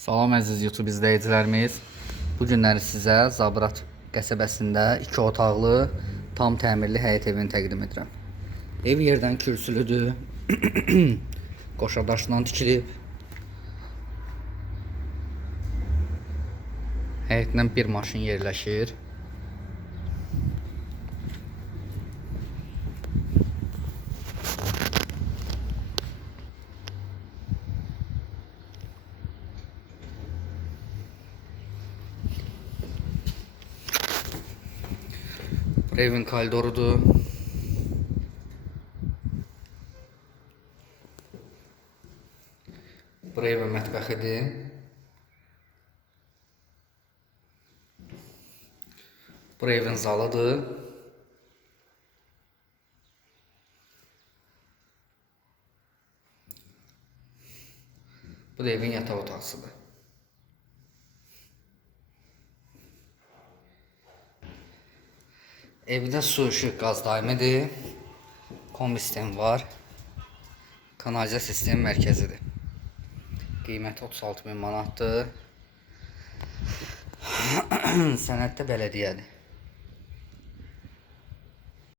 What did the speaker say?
Salam əziz YouTube izləyicilərimiz. Bu günləri sizə Zabrat qəsəbəsində 2 otaqlı, tam təmirli həyət evini təqdim edirəm. Ev yerdən kürsülüdür. Qoşadaşla tikilib. Həyətindən bir maşın yerləşir. Bu evin koridorudur. Bu evin mətbəxidir. Bu da evin yataq otağısıdır. Evdə su, işıq, qaz daimidir. Kombi sistemi var. Kanalizasiya sistemi mərkəzidir. Qiyməti 36 min manatdır. Sənəddə bələdiyyədir.